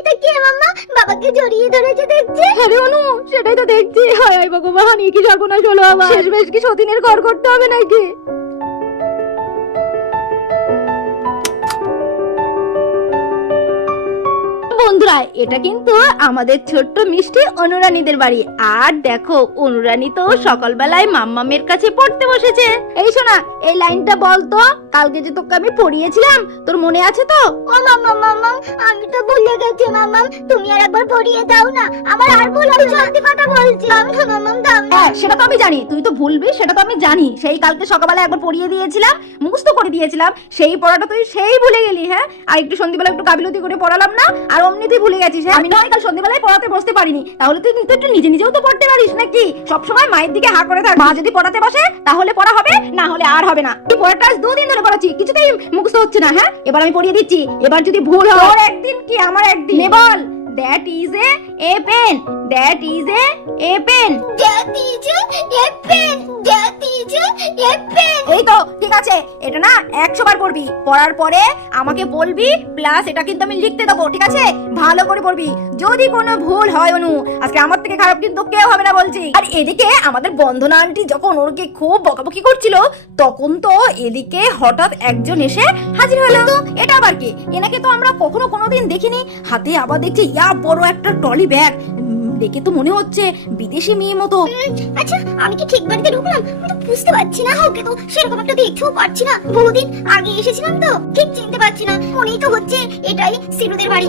এটা কে মাম্মা? বাবাকে জড়িয়ে ধরেছে দেখছে। আরে অনু, সেটাই তো দেখছি। হায় হায় ভগবান, এ কি সর্বনাশ হলো আবার। শেষমেশ কি সতীনের ঘর করতে হবে নাকি? বন্ধুরা, এটা কিন্তু আমাদের ছোট্ট মিষ্টি অনুরানীদের বাড়ি। আর দেখো, অনুরানী তো সকালবেলায় মাম্মামের কাছে পড়তে বসেছে। এই শোনা, এই লাইনটা বলতো, কালকে যে তোকে আমি পড়িয়েছিলাম, তোর মনে আছে তো? ও মাম্মা মাম্মা, আমি তো ভুলে গেছি মাম্মা, তুমি আর একবার পড়িয়ে দাও না। আমার আর ভুল হবে, সত্যি কথা বলছি। আমি তো মাম্মা দাও না। হ্যাঁ, সেটা তো আমি জানি, তুই তো ভুলবি, সেটা তো আমি জানি। সেই কালকে সকালবেলা একবার পড়িয়ে দিয়েছিলাম, মুখস্থ করে দিয়েছিলাম, সেই পড়াটা তুই সেই ভুলে গেলি। হ্যাঁ, আর একটু সন্ধ্যাবেলা একটু গাফিলতি করে পড়ালাম না, আর অমনি তুই ভুলে গেছিস। হ্যাঁ, আমি না হয় কাল সন্ধ্যাবেলায় পড়াতে বসতে পারিনি, তাহলে তুই তো একটু নিজে নিজেও তো পড়তে পারিস নাকি? সবসময় মায়ের দিকে হা করে থাক। মা যদি পড়াতে বসে তাহলে পড়া হবে, না হলে আর হবে না। তুই পড়াটা আজ 2 দিন ধরে পড়াচ্ছি, কিছুতেই মুখস্থ হচ্ছে না। হ্যাঁ, এবার আমি পড়িয়ে দিচ্ছি। এবার যদি ভুল হয়, তোর একদিন কি আমার একদিন। বল, that is a pen, that is a pen. That is a pen, that is a pen. এই তো ঠিক আছে, এটা না 100 বার পড়বি। পড়ার পরে আমাকে বলবি, প্লাস এটা কিন্তু আমি লিখতে দেবো, ঠিক আছে? ভালো করে পড়বি। যদি কোনো ভুল হয় অনু, আজকে আমার থেকে খারাপ কিন্তু কেউ হবে না বলছি। আর এদিকে আমাদের বন্দনা আন্টি যখন ওরকে খুব বকাবকি করছিল, তখন তো এদিকে হঠাৎ একজন এসে হাজির হলো। তো এটা আবার কি? এনাকে তো আমরা কখনো কোনোদিন দেখিনি। হাতে আবার দেখছি ইয়া বড় একটা ট্রলি ব্যাগ। দেখে তো মনে হচ্ছে বিদেশি মেয়ে মতো। আচ্ছা, আমি কি ঠিক বাড়িতে ঢুকলাম? আমি তো বুঝতে পারছি না। ওকে তো সেরকম একটা দেখতেও পারছি না। বহুদিন আগে এসেছিলাম তো, ঠিক চিনতে পারছি না। মনেই তো হচ্ছে এটাই সিরুদের বাড়ি।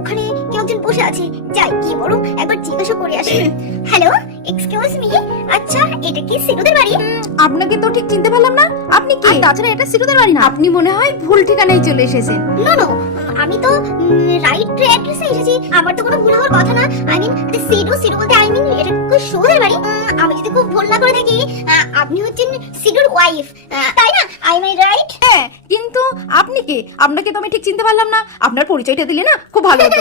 ওখানে কেউ একজন বসে আছে। যাই কি বরং একবার জিজ্ঞাসা করে আসি। হ্যালো, এক্সকিউজ মি, আচ্ছা এটা কি সিরুদের বাড়ি? আপনাকে তো ঠিক চিনতে পারলাম না। আপনি কে? তাছাড়া এটা সিরুদের বাড়ি না। আপনি মনে হয় ভুল ঠিকানায় চলে এসেছেন। নো নো, আমি তো রাইট অ্যাড্রেসে এসেছি। আমার তো কোনো ভুল হওয়ার কথা না। আই মিন সিরু বলতে আই মিন এটা কি শোদের বাড়ি? আমি যদি খুব ভুল না করে থাকি, আপনি হচ্ছেন সিরুর ওয়াইফ, তাই না? I am right? হ্যাঁ, কিন্তু আপনি কে? আপনাকে তো আমি ঠিক চিনতে পারলাম না। আপনার পরিচয়টা দিলে না খুব ভালো হতো।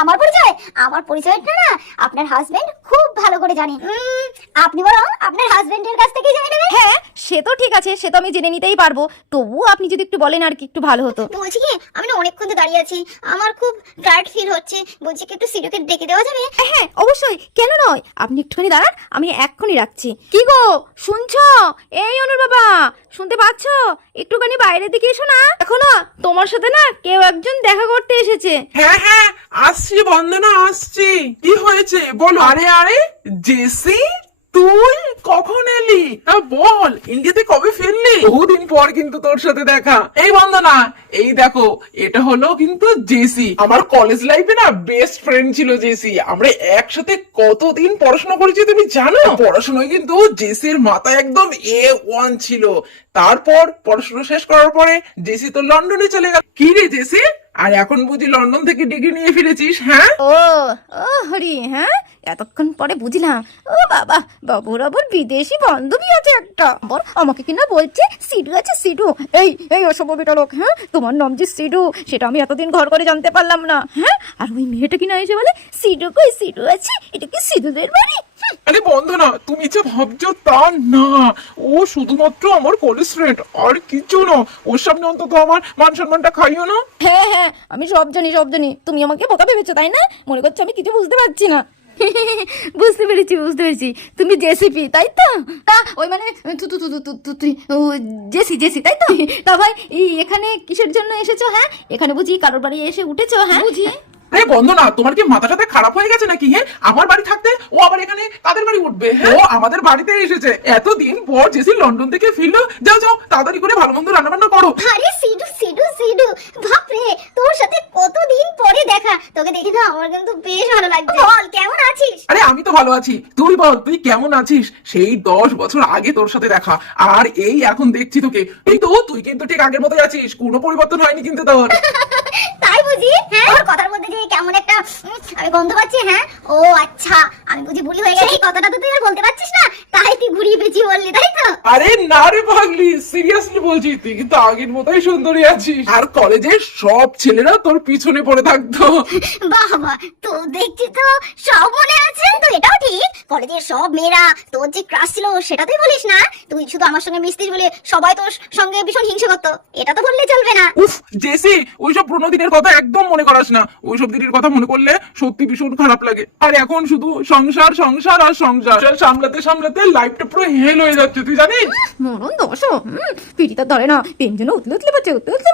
আমার পরিচয়টা না আপনার হাজবেন্ড খুব ভালো করে জানে। আপনি বরং আপনার হাজবেন্ডের কাছ থেকে জেনে নেবেন। হ্যাঁ, সে তো ঠিক আছে, সে তো আমি জেনে নিতেই পারবো। তবুও আপনি যদি একটু বলেন আর কি, একটু ভালো হতো। বলছি কি, আমি না অনেকক্ষণ ধরে দাঁড়িয়ে আছি, আমার খুব টায়ার্ড ফিল হচ্ছে। বলছি কি একটু সিরুকে ডেকে দেওয়া যাবে? হ্যাঁ অবশ্যই, কেন নয়। আপনি একটুখানি দাঁড়ান, আমি এক্ষুনি রাখছি। কি গো, শুনছো? এই অনুর বাবা, শুনতে পাচ্ছ? একটুখানি বাইরের দিকে এসো না। দেখো না, তোমার সাথে না কেউ একজন দেখা করতে এসেছে। হ্যাঁ হ্যাঁ, আসছি বন্দনা, আসছি। কি হয়েছে বলো? আরে আরে, জেসি তুই কখন এলি? বল, ইন্ডিয়াতে কবে ফিরলি? বহুদিন পর কিন্তু তোর সাথে দেখা। এই বন্দনা, এই দেখো, এটা হলো কিন্তু জেসি। আমার কলেজ লাইফে না বেস্ট ফ্রেন্ড ছিল জেসি। আমরা একসাথে কতদিন পড়াশোনা করেছি তুমি জানো? পড়াশোনায় কিন্তু জেসির মাথায় একদম A1 ছিল। তারপর পড়াশোনা শেষ করার পরে জেসি তো লন্ডনে চলে গেল। কি রে জেসি, আর এখন বুঝি লন্ডন থেকে ডিগ্রি নিয়ে ফিরেছিস? হ্যাঁ, ও ও হরি, হ্যাঁ এতক্ষণ পরে বুঝলাম। ও বাবা, বাবুর আবার বিদেশি বান্ধবী আছে একটা। আবার আমাকে কিনা বলছে সিডু আছে, সিডু। এই এই অসভ্য লোক, হ্যাঁ তোমার নাম যে সিডু, সেটা আমি এতদিন ঘর করে জানতে পারলাম না। হ্যাঁ, আর ওই মেয়েটা কিনা এসে বলে সিডু কই, সিডু আছে, এটা কি সিডুদের বাড়ি? আরে বন্দনা, তুমি যা ভাবছো তা না। ও শুধুমাত্র আমার কলেজ ফ্রেন্ড, আর কিছু না। ওর সামনে অন্তত আমার মান সম্মানটা খাইও না। হ্যাঁ হ্যাঁ, আমি সব জানি সব জানি। তুমি আমাকে বোকা ভেবেছো তাই না? মনে করছো আমি কিছু বুঝতে পারছি না। বুঝতে পেরেছি। তুমি জেসিপি তাই তো? ওই মানে জেসি তাই তো? তা ভাই, এখানে কিসের জন্য এসেছো? হ্যাঁ, এখানে বুঝি কারোর বাড়ি এসে উঠেছো? হ্যাঁ বুঝি। আরে বন্দনা, তোমার কি মাথা টাথা খারাপ হয়ে গেছে নাকি? হ্যাঁ, আমার বাড়ি থাকতে ও আবার এখানে কাদের বাড়ি উঠবে? ও আমাদের বাড়িতে এসেছে। এতদিন পর জেসি লন্ডন থেকে ফিরলো। যাও যাও, তাড়াতাড়ি করে ভালো মন্দ রান্না বান্না করো। আরে সিডু, বাপরে, তোর সাথে কতদিন পরে দেখা। তোকে দেখে না আমার কিন্তু বেশ ভালো লাগছে। বল কেমন আছিস? আরে আমি তো ভালো আছি, তুই বল তুই কেমন আছিস? সেই 10 বছর আগে তোর সাথে দেখা, আর এই এখন দেখছি তোকে। কিন্তু তুই কিন্তু ঠিক আগের মতোই আছিস, কোনো পরিবর্তন হয়নি কিন্তু তোর। তাই বুঝি? হ্যাঁ, তোর কথার মধ্যে যে কেমন একটা আমি গন্ধ পাচ্ছি। হ্যাঁ, ও আচ্ছা, আমি বুঝি বুড়ি হয়ে গেছি। এই কথাটা তো তুই আর বলতে পারছিস না, তাই তুই ঘুরিয়ে পেঁচিয়ে কি বললি তাই তো? আরে না রে পাগলি, সিরিয়াসলি বলছি, তুই কিন্তু আগের মতোই সুন্দরী আছিস, আর কলেজের সব ছেলেরা তোর পিছনে পড়ে থাকতো। বাবা, তো দেখছি তো সব মনে আছে। তো এটাও ঠিক, কলেজের সব মেয়েরা তোর যে ক্রাশ ছিল সেটা তুই বলিস না, তুই শুধু আমার সঙ্গে মিশতিস বলে সবাই তোর সঙ্গে ভীষণ হিংসা করতো, এটা তো বললে চলবে না। উফ জেসি, ওইসব পুরোনো দিনের কথা একদম মনে করাস না। ওইসব দিনের কথা মনে করলে সত্যি ভীষণ খারাপ লাগে। আর এখন শুধু সংসার সংসার আর সংসার সামলাতে সামলাতে লাইফটা পুরো হেল হয়ে যাচ্ছে, তুই জানিস? মরণ দোষ, পিঠিটা ধরে না, তিনজন উতলে উতলে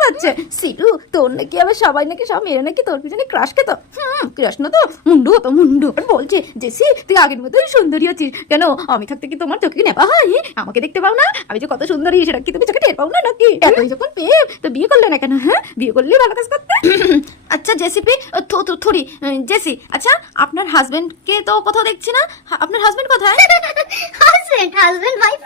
পাচ্ছে। সিটু, তোর নাকি আবার সবাই নাকি সব মেয়েরা নাকি তোর পিছনে ক্রাশ খেত। ক্রাশ না তো মুন্ডু হতো, মুন্ডু। বলছে জেসি তুই আগের মতোই সুন্দরী আছিস। কেন আমি থাকতে কি তোমার চোখে নেপা হয়? আমাকে দেখতে পাও না আমি যে কত সুন্দরী, সেটা কি তুমি চোখে টের পাও না নাকি? এতই যখন পেয়ে তো বিয়ে করলে না কেন? হ্যাঁ, বিয়ে করলে ভালো কাজ করতে। আচ্ছা জেসিপি, থরি জেসি, আচ্ছা আপনার হাজবেন্ডকে তো কোথাও দেখছি না, আপনার হাজবেন্ড কোথায়? হাজবেন্ড ওয়াইফ,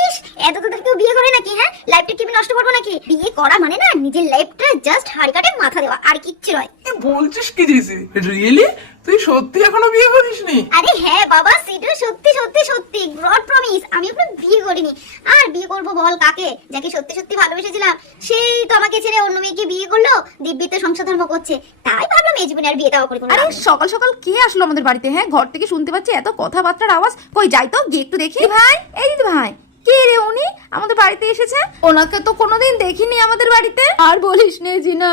ইস, এত তোদের কেউ বিয়ে করে নাকি? হ্যাঁ, লাইফটা কি আমি নষ্ট করবো নাকি? বিয়ে করা মানে না নিজের লাইফটা জাস্ট হাড়ি কাটে মাথা দেওয়া, আর কিচ্ছু নয়। কি বলছিস কি জেসি? রিয়েলি তুই সত্যি এখনো বিয়ে করিসনি? আরে হ্যাঁ বাবা, সেটা সত্যি সত্যি সত্যি, গড প্রমিস, আমি এখন বিয়ে করিনি। আর বিয়ে করবো বল কাকে? যাকে সত্যি সত্যি ভালোবেসেছিলাম সেই তো আমাকে ছেড়ে অন্য মেয়েকে বিয়ে করলো, দিব্যিতে সংসার ধর্ম করছে। তাই ভাবলাম এই জীবনে আর বিয়েটাও করে কোনো আরে লাভ নেই। সকাল সকাল কে আসলো আমাদের বাড়িতে? হ্যাঁ, ঘর থেকে শুনতে পাচ্ছি এত কথাবার্তার আওয়াজ। কই যাই তো, গিয়ে একটু দেখি। ভাই, এই দিদি ভাই, কে রে উনি আমাদের বাড়িতে এসেছে? ওনাকে তো কোনোদিন দেখিনি আমাদের বাড়িতে। আর বলিস নে জিনা,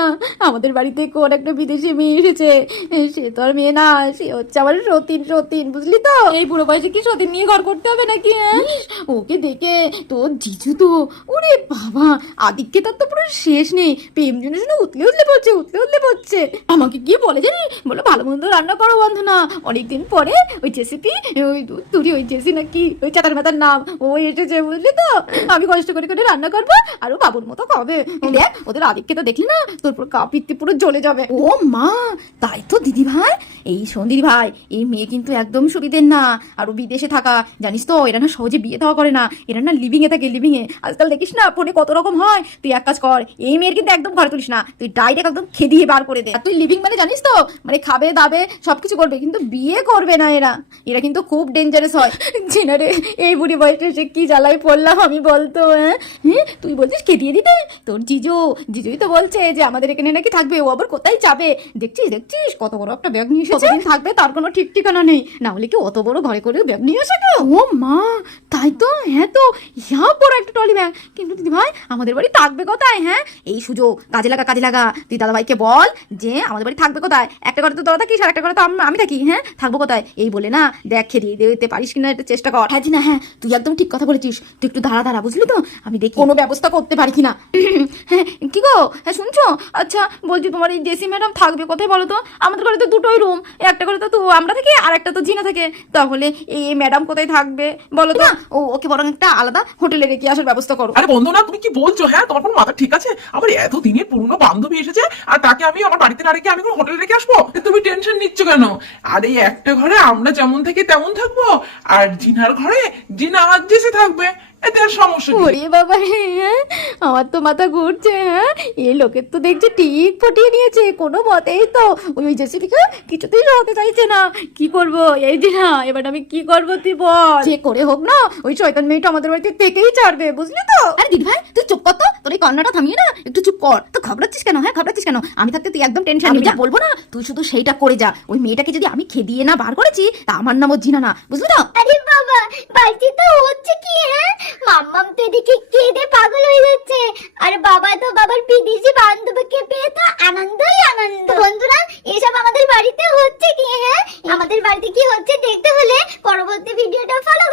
আমাদের বাড়িতে কোন একটা বিদেশি মেয়ে এসেছে। সে তো আর মেয়ে না, সে হচ্ছে আমার সতীন, বুঝলি তো? এই বুড়ো বয়সে কি সতীন নিয়ে ঘর করতে হবে নাকি? ওকে দেখে তোর জিজু তো, ওরে বাবা, আদিককে তার তো পুরো শেষ নেই, প্রেম জন্য শুনে উতলে উতলে পড়ছে। আমাকে কি বলে জানি, বলে ভালো মন্দ রান্না করো বন্ধনা। অনেকদিন পরে ওই জেসিপি, ওই তুই ওই জেসি নাকি ওই চাতার মাতার নাম, ও এসেছে বুঝলি তো। আমি কষ্ট করে রান্না করবো আর ও বাবুর মতো খাবে। দেখ ওদের আদিককে তো দেখলি না, তোর পুরো কাপিতে পুরো জ্বলে যাবে। ও মা, তাই তো দিদি ভাই, এই শোন দিদি ভাই, এই মেয়ে কিন্তু একদম সুবিধের না। আর ও বিদেশে থাকা, জানিস তো, এরা না সহজে বিয়ে দেওয়া করে না, এরা না লিভিং এ থাকে, লিভিং এ। আজকাল দেখিস না ফোনে কত রকম হয়। তুই এক কাজ কর, এই মেয়ের কিন্তু একদম ঘরে তুলিস না, তুই ডাইরেক্ট একদম খেদিয়ে বার করে দে। আর তুই লিভিং মানে জানিস তো, মানে খাবে দাবে সবকিছু করবে, কিন্তু বিয়ে করবে না। এরা কিন্তু খুব ডেঞ্জারাস হয়। জিনারে, এই বুড়ি বয়সে সে কি জ্বালায় পড়লাম আমি বলতো। হ্যাঁ, তুই বলছিস খেদিয়ে দিতে? তোর জিজুই তো বলছে যে আমাদের এখানে নাকি থাকবে, ও আবার কোথায় যাবে? দেখছিস কত বড় একটা ব্যাগ নিয়ে এসেছে। থাকবে তার কোনো ঠিক ঠিকানা নেই, না হলে কি অত বড় ঘরে করে ব্যাগ নিয়ে আসে? ও মা, তাই তো। হ্যাঁ তো, ইয়া বড় একটা টলি ব্যাগ। কিন্তু দিদি ভাই আমাদের বাড়ি থাকবে কোথায়? হ্যাঁ, এই সুযোগ কাজে লাগা। তুই দাদা ভাইকে বল যে আমাদের বাড়ি থাকবে কোথায়। একটা করে তো দাদা থাকিস, আর একটা করে তো আমি থাকি। হ্যাঁ, থাকবো কোথায় এই বলে না, দেখ খেদিয়ে দিতে পারিস কিনা একটা চেষ্টা কর। হ্যাঁ না, হ্যাঁ তুই একদম ঠিক কথা বলেছিস। তুই একটু দাঁড়া বুঝলি তো, আমি দেখি কোনো ব্যবস্থা করতে পারি কিনা। হ্যাঁ, কি গো, হ্যাঁ শুনছো? আচ্ছা বলছি, তোমার এই জেসি ম্যাডাম থাকবে কোথায় বলো তো? আমাদের ঘরে তো দুটোই রুম, একটা করে তো আমরা থাকি আর একটা তো জিনা থাকে। তাহলে এই ম্যাডাম কোথায় থাকবে বলো তো? ওকে বরং একটা আলাদা হোটেলে রেখে আসার ব্যবস্থা করো। আরে বন্ধু না, তুমি কি বলছো? হ্যাঁ, তোমার কোনো মাথা ঠিক আছে? আমার এত দিনের পুরনো বান্ধবী এসেছে, আর তাকে আমি আমার বাড়িতে না রেখে আমি কোনো হোটেলে রেখে আসবো? তুমি টেনশন নিচ্ছ কেন? আর এই একটা ঘরে আমরা যেমন থাকি তেমন থাকবো, আর জিনার ঘরে জিনা আর জেসি থাকবে, এতে আর সমস্যা নেই। ওরে বাবা রে, আমার তো মাথা ঘুরছে। হ্যাঁ, এই লোকের তো দেখছি ঠিক পটিয়ে নিয়েছে কোনো মতেই। তো ওই জেসিপিকে কিছুতেই হতে চাইছে না। কি করব এই যে না, এবার আমি কি করব তুই বল? যে করে হোক না, ওই শয়তান মেয়েটা আমাদের বাড়িতে থেকেই ছাড়বে, বুঝলি তো? আরে দিদি ভাই তুই চুপ কর তো, তোর এই কান্নাটা থামিয়ে না, একটু চুপ কর তো। ঘাবড়াচ্ছিস কেন? হ্যাঁ, ঘাবড়াচ্ছিস কেন? আমি থাকতে তুই একদম টেনশন নিবি না, বলবো না, তুই শুধু সেইটা করে যা। ওই মেয়েটাকে যদি আমি খেদিয়ে না বার করেছি, তা আমার নামও জিনা না, বুঝলি তো? আরে বাবা, বাড়িতে তো হচ্ছে কি? হ্যাঁ, মাম্মাম তো এদিকে কেঁদে পাগল হয়ে যাচ্ছে, আর বাবা তো বাবার বিদেশি বান্ধবীকে পেয়ে তো আনন্দই আনন্দ। বন্ধুরা, এসব আমাদের বাড়িতে হচ্ছে কি? হ্যাঁ, আমাদের বাড়িতে কি হচ্ছে দেখতে হলে পরবর্তী ভিডিওটা ফলো